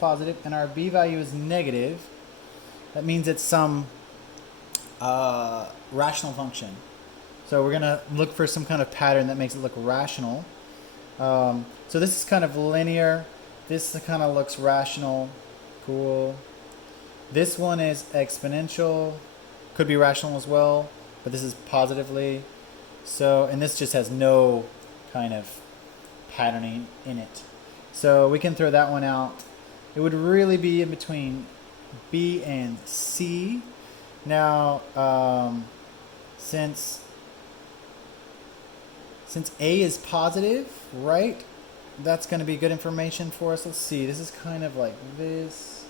positive and our b value is negative, that means it's some rational function. So we're going to look for some kind of pattern that makes it look rational. So this is kind of linear. This kind of looks rational. Cool. This one is exponential. Could be rational as well, but this is positively. So, and this just has no kind of patterning in it. So we can throw that one out. It would really be in between B and C. Now, since A is positive, right? That's going to be good information for us. Let's see. This is kind of like this.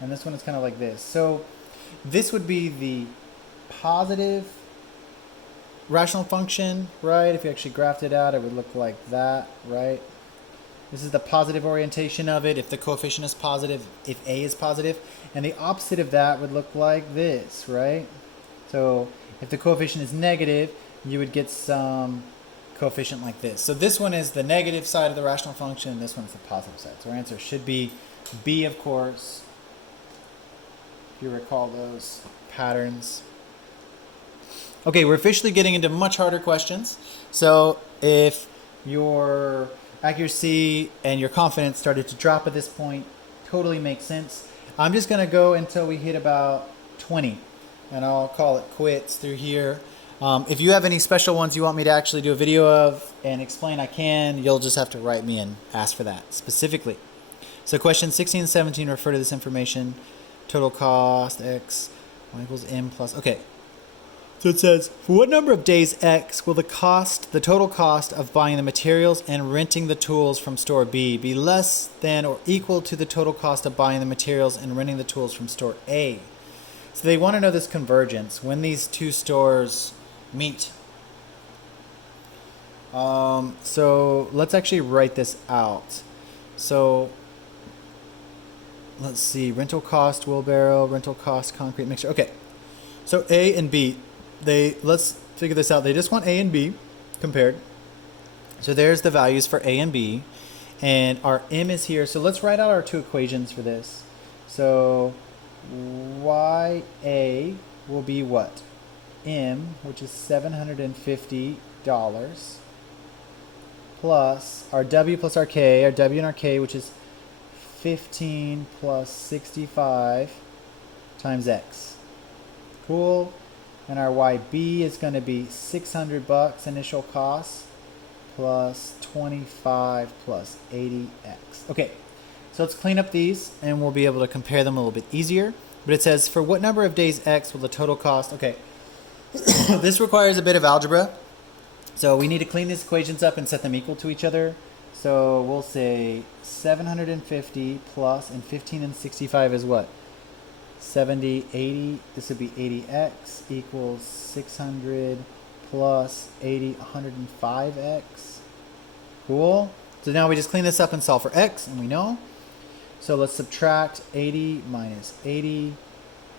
And this one is kind of like this. So this would be the positive rational function, right? If you actually graphed it out, it would look like that, right? This is the positive orientation of it if the coefficient is positive, if A is positive. And the opposite of that would look like this, right? So if the coefficient is negative, you would get some coefficient like this. So this one is the negative side of the rational function, and this one's the positive side. So our answer should be B, of course, if you recall those patterns. Okay, we're officially getting into much harder questions. So if your accuracy and your confidence started to drop at this point, totally makes sense. I'm just going to go until we hit about 20, and I'll call it quits through here. If you have any special ones you want me to actually do a video of and explain, I can. You'll just have to write me and ask for that specifically. So questions 16 and 17 refer to this information. Total cost, X, Y equals M plus, okay. So it says, for what number of days X will the total cost of buying the materials and renting the tools from store B be less than or equal to the total cost of buying the materials and renting the tools from store A? So they want to know this convergence, when these two stores meet. So let's actually write this out. So let's see, rental cost wheelbarrow, rental cost concrete mixer. Okay, so A and B, let's figure this out. They just want A and B compared. So there's the values for A and B, and our M is here. So let's write out our two equations for this. So YA will be what? M, which is $750, plus our W plus our K, our W and our K, which is 15 plus 65 times X. Cool. And our YB is going to be $600 initial cost plus 25 plus 80X. Okay, so let's clean up these and we'll be able to compare them a little bit easier. But it says, for what number of days X will the total cost? Okay, this requires a bit of algebra. So we need to clean these equations up and set them equal to each other. So we'll say 750 plus, and 15 and 65 is what? 70, 80, this would be 80x equals 600 plus 80, 105x. Cool. So now we just clean this up and solve for x, and we know. So let's subtract 80 minus 80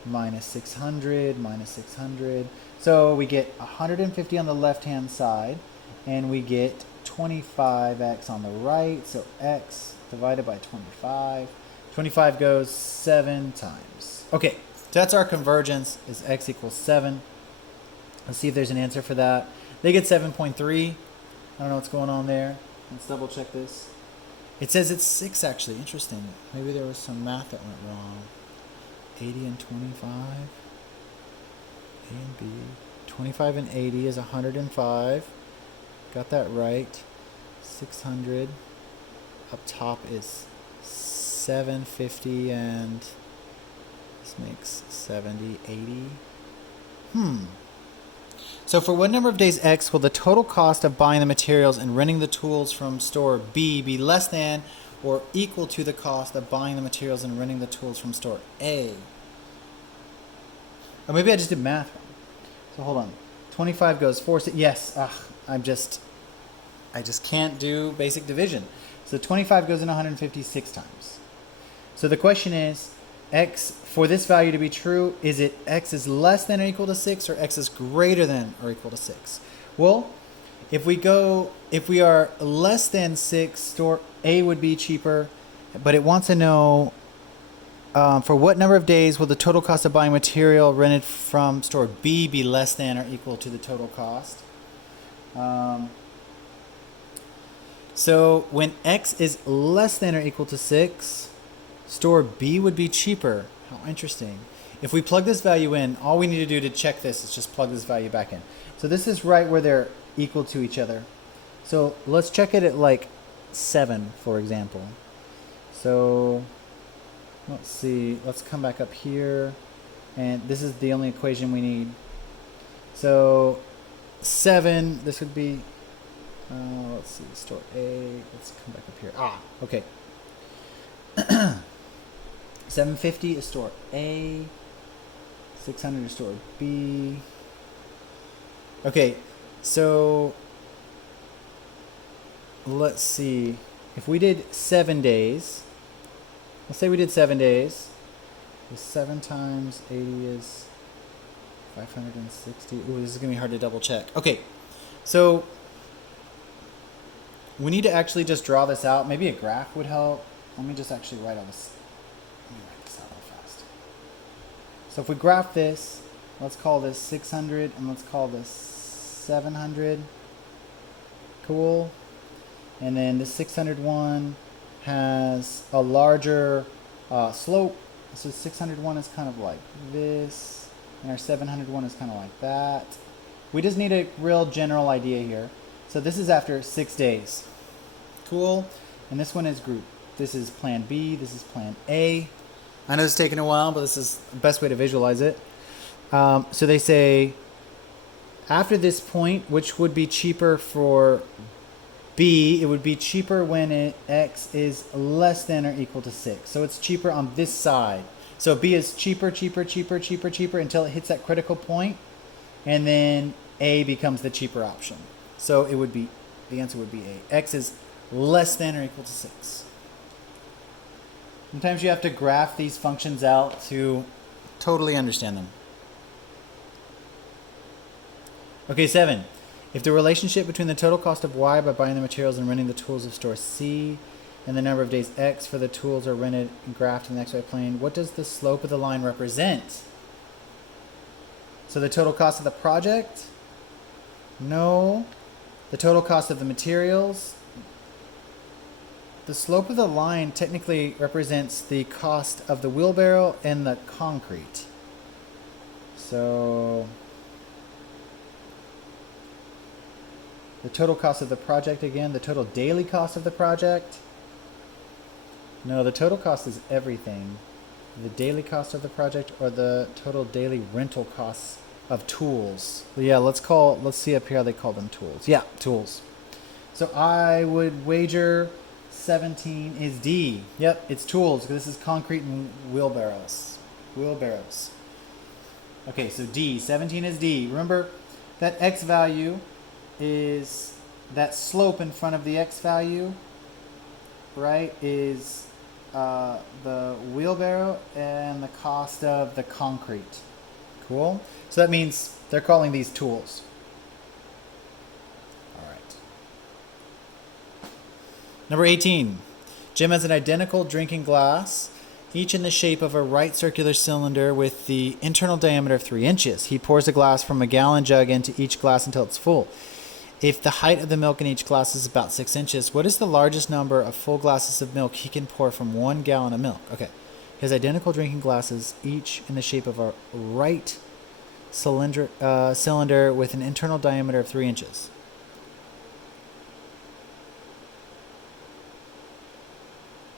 minus 600 minus 600. So we get 150 on the left-hand side, and we get 25x on the right. So x divided by 25. 25 goes 7 times. Okay, so that's our convergence, is x equals 7. Let's see if there's an answer for that. They get 7.3. I don't know what's going on there. Let's double check this. It says it's 6 actually. Interesting. Maybe there was some math that went wrong. 80 and 25. A and B. 25 and 80 is 105. Got that right. 600. Up top is 750, and this makes 70, 80. So for what number of days X will the total cost of buying the materials and renting the tools from store B be less than or equal to the cost of buying the materials and renting the tools from store A? Or maybe I just did math wrong. So hold on. 25 goes 4. Yes. I just can't do basic division. So 25 goes in 156 times. So the question is, x, for this value to be true, is it x is less than or equal to 6 or x is greater than or equal to 6? Well, if we are less than 6, store A would be cheaper but it wants to know for what number of days will the total cost of buying material rented from store B be less than or equal to the total cost? So when X is less than or equal to 6, store B would be cheaper. How interesting. If we plug this value in, all we need to do to check this is just plug this value back in. So this is right where they're equal to each other. So let's check it at like 7, for example. So let's see, let's come back up here. And this is the only equation we need. So 7, this would be, let's see, store A, let's come back up here. Okay. 750 is store A, 600 is store B. Okay, so let's see. If we did 7 days, let's say we did 7 days. 7 times 80 is 560. Ooh, this is going to be hard to double check. Okay, so we need to actually just draw this out. Maybe a graph would help. Let me just actually write all this. Let me write this out real fast. So if we graph this, let's call this 600 and let's call this 700. Cool. And then the 601 has a larger slope. So 601 is kind of like this, and our 701 is kind of like that. We just need a real general idea here. So this is after 6 days. Cool. And this one is group. This is plan B. This is plan A. I know it's taken a while, but this is the best way to visualize it. So they say, after this point, which would be cheaper for B, it would be cheaper when X is less than or equal to 6. So it's cheaper on this side. So B is cheaper, cheaper, cheaper, cheaper, cheaper until it hits that critical point, and then A becomes the cheaper option. So it would be, the answer would be A. X is less than or equal to 6. Sometimes you have to graph these functions out to totally understand them. Okay, 7. If the relationship between the total cost of Y by buying the materials and renting the tools of store C and the number of days X for the tools are rented and graphed in the XY plane, what does the slope of the line represent? So the total cost of the project? No. The total cost of the materials? The slope of the line technically represents the cost of the wheelbarrow and the concrete. So the total cost of the project again, the total daily cost of the project. No, the total cost is everything. The daily cost of the project or the total daily rental costs of tools. Yeah, let's see up here how they call them tools. Yeah, tools. So I would wager 17 is D. Yep, it's tools because this is concrete and wheelbarrows. Wheelbarrows. Okay, so D. 17 is D. Remember that X value is that slope in front of the X value, right, is the wheelbarrow and the cost of the concrete. Cool? So that means they're calling these tools. All right. Number 18. Jim has an identical drinking glass, each in the shape of a right circular cylinder with the internal diameter of 3 inches. He pours the glass from a gallon jug into each glass until it's full. If the height of the milk in each glass is about 6 inches, what is the largest number of full glasses of milk he can pour from 1 gallon of milk? Okay. His identical drinking glasses, each in the shape of a right cylinder with an internal diameter of 3 inches.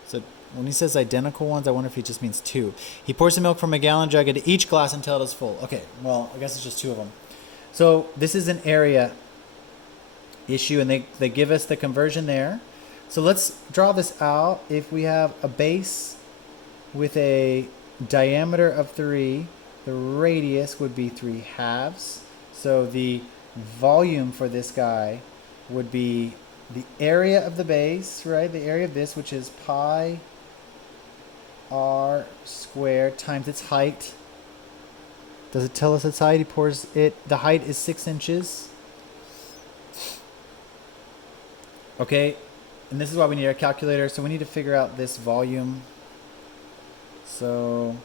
So when he says identical ones, I wonder if he just means 2. He pours the milk from a gallon jug into each glass until it is full. Okay, well, I guess it's just 2 of them. So this is an area issue, and they give us the conversion there. So let's draw this out. If we have a base with a diameter of 3, the radius would be 3 halves. So the volume for this guy would be the area of the base, right? The area of this, which is pi r squared times its height. Does it tell us its height? He pours it. The height is 6 inches. Okay, and this is why we need our calculator. So we need to figure out this volume. So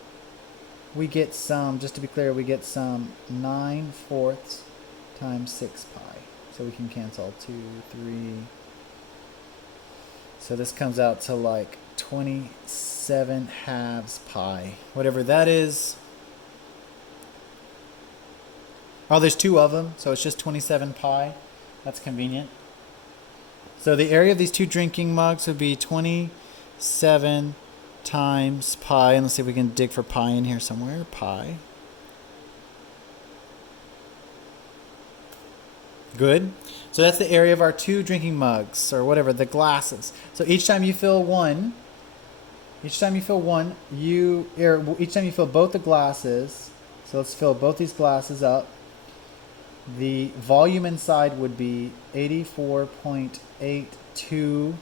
we get some, just to be clear, we get some 9/4 times 6 pi. So we can cancel 2, 3. So this comes out to like 27 halves pi, whatever that is. Oh, there's 2 of them, so it's just 27 pi. That's convenient. So the area of these 2 drinking mugs would be 27 times pi. And let's see if we can dig for pi in here somewhere. Pi. Good. So that's the area of our 2 drinking mugs, or whatever, the glasses. So each time you fill one, each time you fill both the glasses, so let's fill both these glasses up. The volume inside would be 84.82